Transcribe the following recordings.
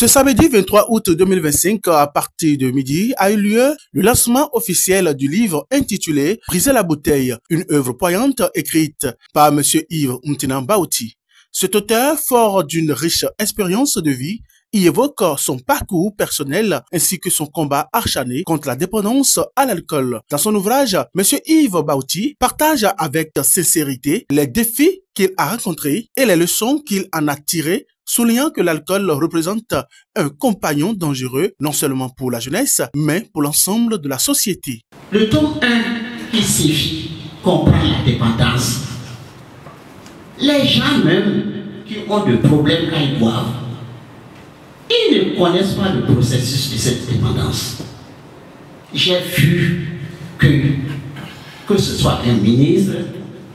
Ce samedi 23 août 2025, à partir de midi, a eu lieu le lancement officiel du livre intitulé « Briser la bouteille », une œuvre poignante écrite par M. Yves Mtina Baouti. Cet auteur, fort d'une riche expérience de vie, y évoque son parcours personnel ainsi que son combat acharné contre la dépendance à l'alcool. Dans son ouvrage, M. Yves Baouti partage avec sincérité les défis qu'il a rencontrés et les leçons qu'il en a tirées, soulignant que l'alcool représente un compagnon dangereux, non seulement pour la jeunesse, mais pour l'ensemble de la société. Le tome 1 qui signifie comprendre la dépendance. Les gens même qui ont des problèmes quand ils boivent, ils ne connaissent pas le processus de cette dépendance. J'ai vu que ce soit un ministre,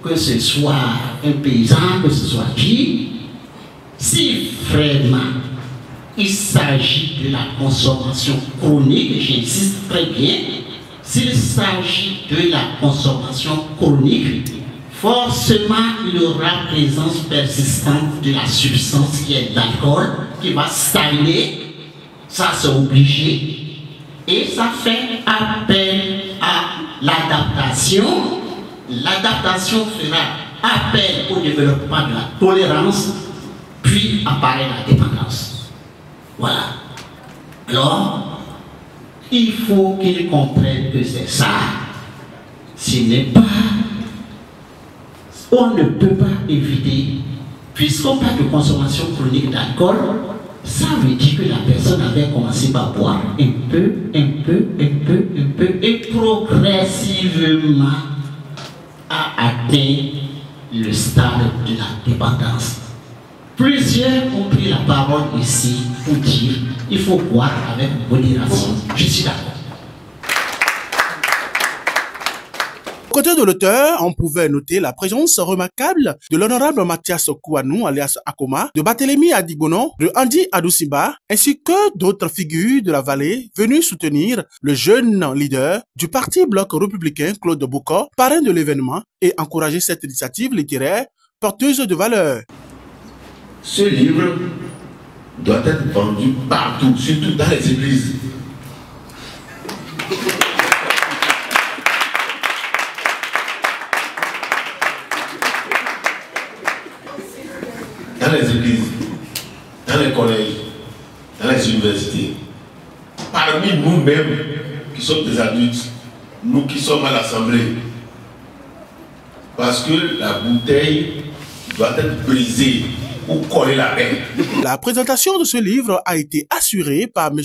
que ce soit un paysan, que ce soit qui, si vraiment il s'agit de la consommation chronique, et j'insiste très bien, s'il s'agit de la consommation chronique, forcément il y aura présence persistante de la substance qui est l'alcool, qui va stagner, ça c'est obligé, et ça fait appel à l'adaptation. L'adaptation fera appel au développement de la tolérance, puis apparaît la dépendance. Voilà. Alors, il faut qu'ils comprennent que c'est ça. Ce n'est pas... On ne peut pas éviter, puisqu'on parle de consommation chronique d'alcool, ça veut dire que la personne avait commencé par boire un peu, et progressivement a atteint le stade de la dépendance. Plusieurs ont pris la parole ici pour dire qu'il faut boire avec modération. Je suis d'accord. Côté de l'auteur, on pouvait noter la présence remarquable de l'honorable Mathias Kouanou, alias Akoma, de Barthélemy Adigono, de Andy Adousimba, ainsi que d'autres figures de la vallée venues soutenir le jeune leader du parti bloc républicain Claude Bokor, parrain de l'événement, et encourager cette initiative littéraire porteuse de valeurs. Ce livre doit être vendu partout, surtout dans les églises. Dans les églises, dans les collèges, dans les universités, parmi nous-mêmes qui sommes des adultes, nous qui sommes à l'Assemblée, parce que la bouteille doit être brisée pour coller la règle. La présentation de ce livre a été assurée par M.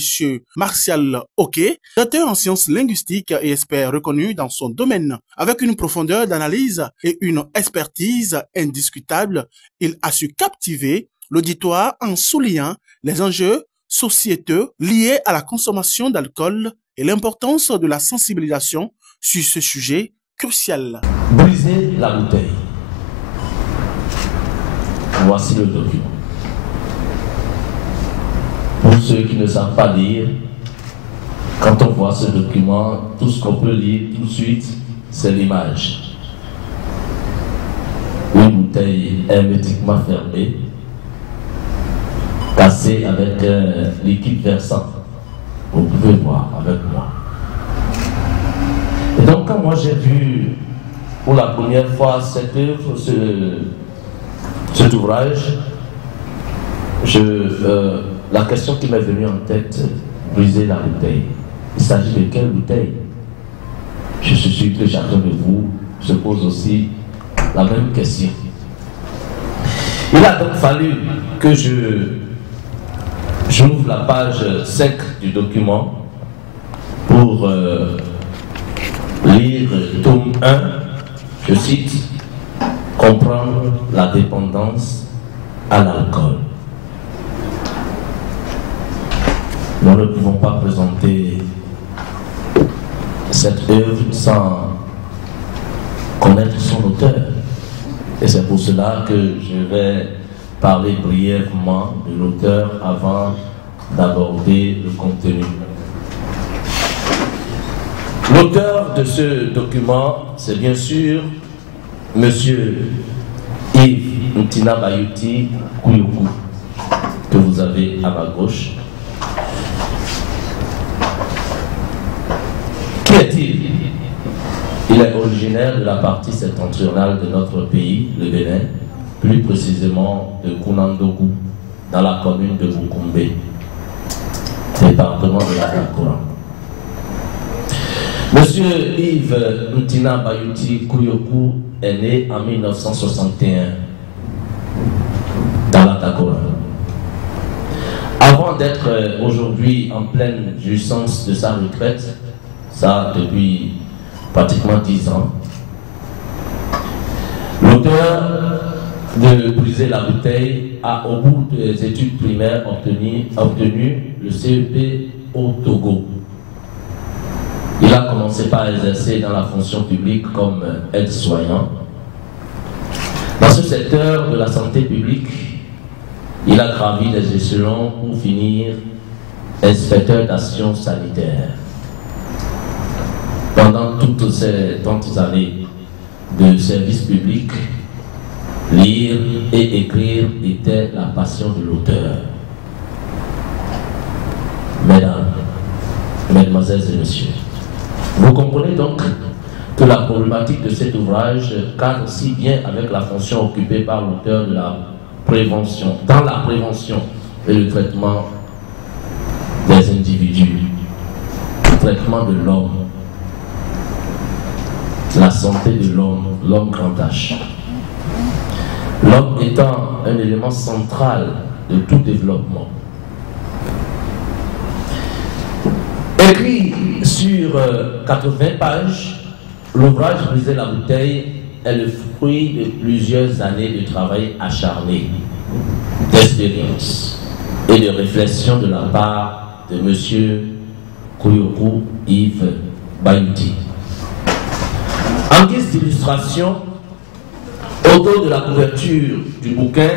Martial Oké, docteur en sciences linguistiques et expert reconnu dans son domaine. Avec une profondeur d'analyse et une expertise indiscutable, il a su captiver l'auditoire en soulignant les enjeux sociétaux liés à la consommation d'alcool et l'importance de la sensibilisation sur ce sujet crucial. Briser la bouteille. Voici le document. Pour ceux qui ne savent pas lire, quand on voit ce document, tout ce qu'on peut lire tout de suite, c'est l'image. Une bouteille hermétiquement fermée, cassée avec un liquide versant. Vous pouvez voir avec moi. Et donc quand moi j'ai vu pour la première fois cette œuvre, cet ouvrage, la question qui m'est venue en tête, briser la bouteille. Il s'agit de quelle bouteille? Je suis sûr que chacun de vous se pose aussi la même question. Il a donc fallu que j'ouvre la page 5 du document pour lire tome 1, je cite, comprendre la dépendance à l'alcool. Nous ne pouvons pas présenter cette œuvre sans connaître son auteur. Et c'est pour cela que je vais parler brièvement de l'auteur avant d'aborder le contenu. L'auteur de ce document, c'est bien sûr Monsieur Yves Mtina Baouti Kouyokou, que vous avez à ma gauche. Il est originaire de la partie septentrionale de notre pays, le Bénin, plus précisément de Kounandougou, dans la commune de Bukumbe, département de la Kakura. Monsieur Yves Ntina Bayuti Kouyokou est né en 1961 dans la Kakura. Avant d'être aujourd'hui en pleine jouissance de sa retraite, ça depuis pratiquement 10 ans, l'auteur de Briser la bouteille a, au bout des études primaires, obtenu le CEP au Togo. Il a commencé par exercer dans la fonction publique comme aide-soignant. Dans ce secteur de la santé publique, il a gravi les échelons pour finir inspecteur d'action sanitaire. Pendant toutes ces tantes années de service public, lire et écrire était la passion de l'auteur. Mesdames, mesdemoiselles et messieurs, vous comprenez donc que la problématique de cet ouvrage cadre si bien avec la fonction occupée par l'auteur de la prévention, dans la prévention et le traitement des individus, le traitement de l'homme, la santé de l'homme grand H. L'homme étant un élément central de tout développement. Écrit sur 80 pages, l'ouvrage Briser la bouteille est le fruit de plusieurs années de travail acharné, d'expérience et de réflexion de la part de M. Kouyokou Yves Bayuti. En guise d'illustration, autour de la couverture du bouquin,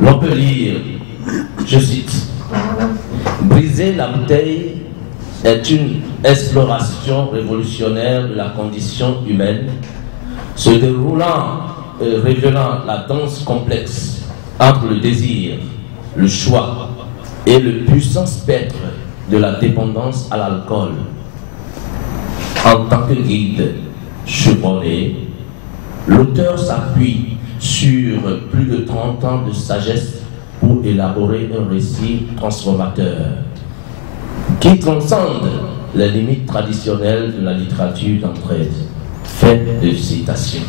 l'on peut lire, je cite, « Briser la bouteille est une exploration révolutionnaire de la condition humaine, se déroulant et révélant la danse complexe entre le désir, le choix et le puissant spectre de la dépendance à l'alcool. En tant que guide chevronné, l'auteur s'appuie sur plus de 30 ans de sagesse pour élaborer un récit transformateur qui transcende les limites traditionnelles de la littérature d'entraide. » Fin de citation.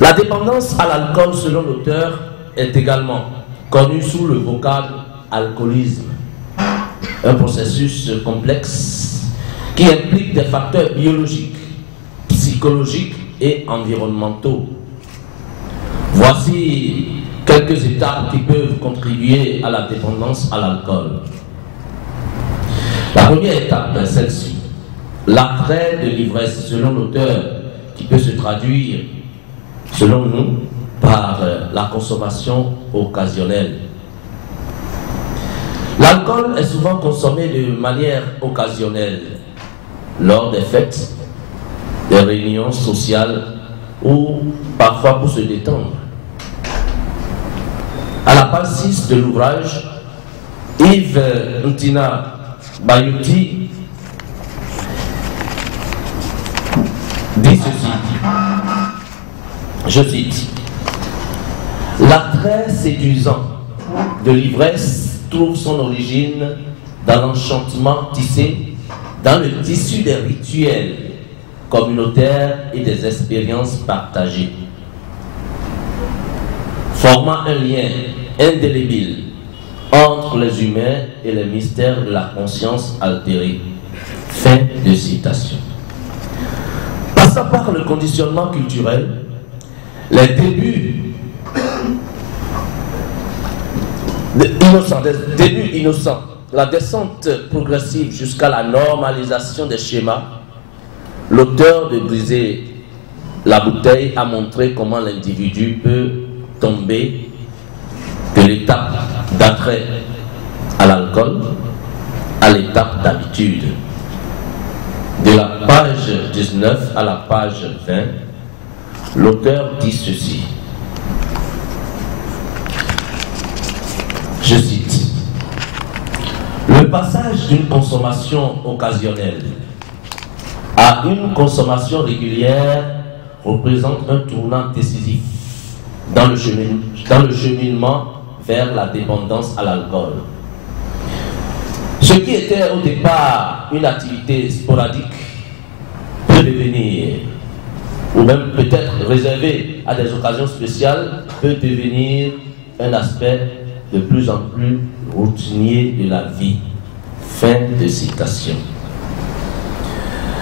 La dépendance à l'alcool, selon l'auteur, est également connue sous le vocable alcoolisme, un processus complexe qui implique des facteurs biologiques, psychologiques et environnementaux. Voici quelques étapes qui peuvent contribuer à la dépendance à l'alcool. La première étape est celle-ci. L'attrait de l'ivresse, selon l'auteur, qui peut se traduire, selon nous, par la consommation occasionnelle. L'alcool est souvent consommé de manière occasionnelle, lors des fêtes, des réunions sociales ou parfois pour se détendre. À la page 6 de l'ouvrage, Yves Ntina Bayuti dit ceci, je cite, « L'attrait séduisant de l'ivresse trouve son origine dans l'enchantement tissé dans le tissu des rituels communautaires et des expériences partagées, formant un lien indélébile entre les humains et les mystères de la conscience altérée. » Fin de citation. Passant par le conditionnement culturel, les débuts innocents, la descente progressive jusqu'à la normalisation des schémas, l'auteur de Briser la bouteille a montré comment l'individu peut tomber de l'étape d'attrait à l'alcool à l'étape d'habitude. De la page 19 à la page 20, l'auteur dit ceci. Je cite, « Le passage d'une consommation occasionnelle à une consommation régulière représente un tournant décisif dans le cheminement vers la dépendance à l'alcool. Ce qui était au départ une activité sporadique peut devenir, ou même peut-être réservé à des occasions spéciales, peut devenir un aspect de plus en plus routinier de la vie. Fin de citation.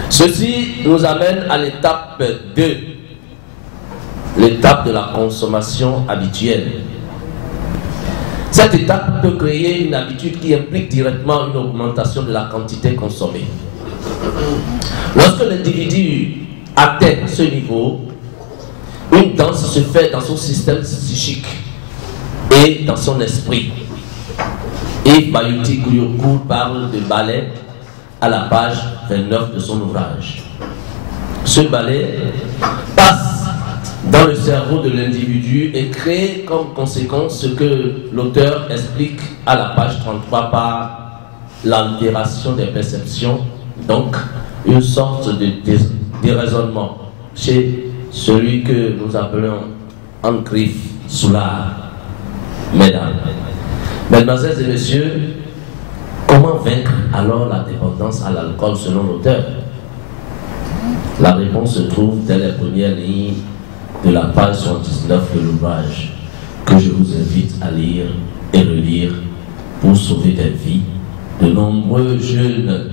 Ceci nous amène à l'étape 2, l'étape de la consommation habituelle. Cette étape peut créer une habitude qui implique directement une augmentation de la quantité consommée. Lorsque l'individu atteint ce niveau, une danse se fait dans son système psychique et dans son esprit. Yves Bayuti-Kouyokou parle de ballet à la page 29 de son ouvrage. Ce ballet passe dans le cerveau de l'individu et crée comme conséquence ce que l'auteur explique à la page 33 par l'altération des perceptions, donc une sorte de déraisonnement chez celui que nous appelons Ankrif Soulard. Mesdames, mesdemoiselles et messieurs, comment vaincre alors la dépendance à l'alcool selon l'auteur? La réponse se trouve dès les premières lignes de la page 79 de l'ouvrage, que je vous invite à lire et relire pour sauver des vies de nombreux jeunes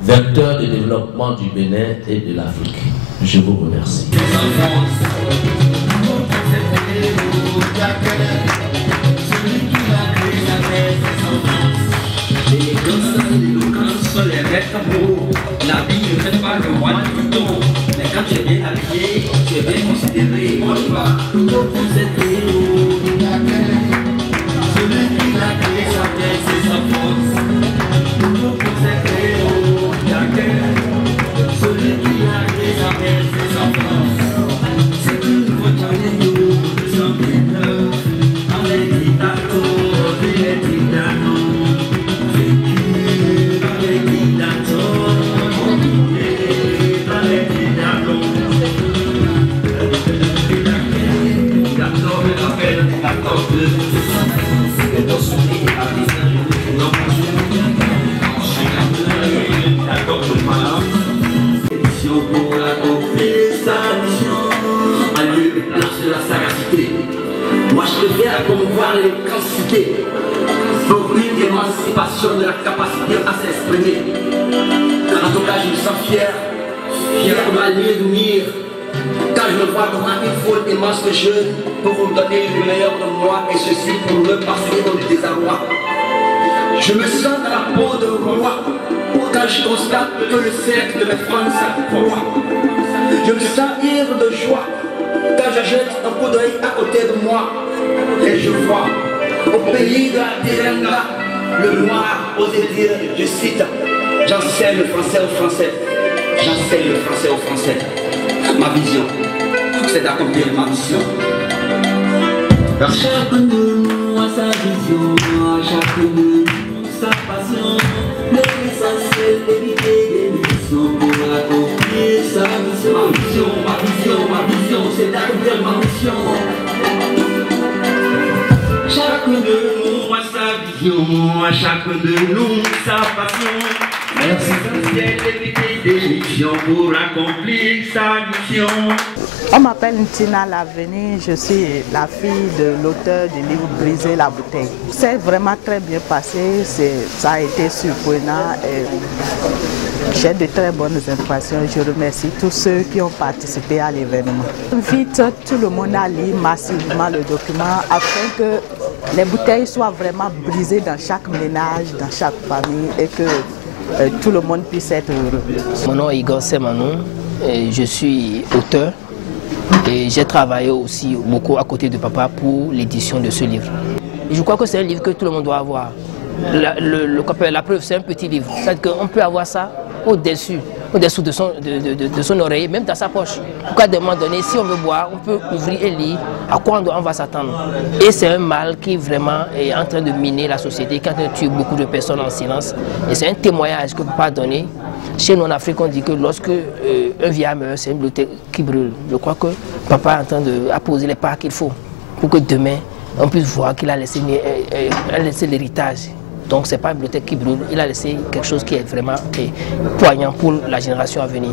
vecteurs de développement du Bénin et de l'Afrique. Je vous remercie. La vie ne fait pas le roi du bouton, mais quand tu es bien habillé, tu es bien considéré. Moi je vois cette héros. Celui qui l'a créé, sa tête, c'est sa force. Cette héros, celui qui l'a créé, sa tête, c'est sa force. C'est une voiture de son leader, avec les dictateurs et les dictateurs. Moi je préfère promouvoir l'électricité pour une émancipation de la capacité à s'exprimer. Car en tout cas je me sens fier de ma lignée d'unir. Quand je me vois comment il faut émancer les jeunes pour vous donner le meilleur de moi et ceci pour me passer dans le désarroi. Je me sens dans la peau de roi quand je constate que le cercle de mes fans s'accroît. Je me sens ivre de joie quand je jette un coup d'œil à côté de moi et je vois au pays de la Teranga, le noir osait dire, je cite, j'enseigne le français aux Français, j'enseigne le français aux Français. Ma vision, c'est d'accomplir ma mission. Chacun de nous a sa vision, chacun de nous sa passion. L'essentiel d'éviter des missions pour accomplir sa mission. Ma vision, c'est d'accomplir ma mission. Chacun de nous a sa vision, chacun de nous sa passion. L'essentiel d'éviter des missions pour accomplir sa mission. On m'appelle Ntina Laveni, je suis la fille de l'auteur du livre Briser la bouteille. C'est vraiment très bien passé, ça a été surprenant et j'ai de très bonnes impressions. Je remercie tous ceux qui ont participé à l'événement. J'invite tout le monde à lire massivement le document afin que les bouteilles soient vraiment brisées dans chaque ménage, dans chaque famille et que tout le monde puisse être heureux. Mon nom est Igor Semanon, et je suis auteur. Et j'ai travaillé aussi beaucoup à côté de papa pour l'édition de ce livre. Et je crois que c'est un livre que tout le monde doit avoir. La preuve, c'est un petit livre. C'est-à-dire qu'on peut avoir ça au-dessous de son oreille, même dans sa poche. Pourquoi, à un moment donné, si on veut boire, on peut ouvrir et lire à quoi on va s'attendre. Et c'est un mal qui vraiment est en train de miner la société, qui est en train de tuer beaucoup de personnes en silence. Et c'est un témoignage que papa a donné Chez nous en Afrique, on dit que lorsque un vieillard meurt, c'est une bibliothèque qui brûle. Je crois que papa est en train d'apposer les pas qu'il faut pour que demain, on puisse voir qu'il a laissé l'héritage. Donc, ce n'est pas une bibliothèque qui brûle, il a laissé quelque chose qui est vraiment poignant pour la génération à venir.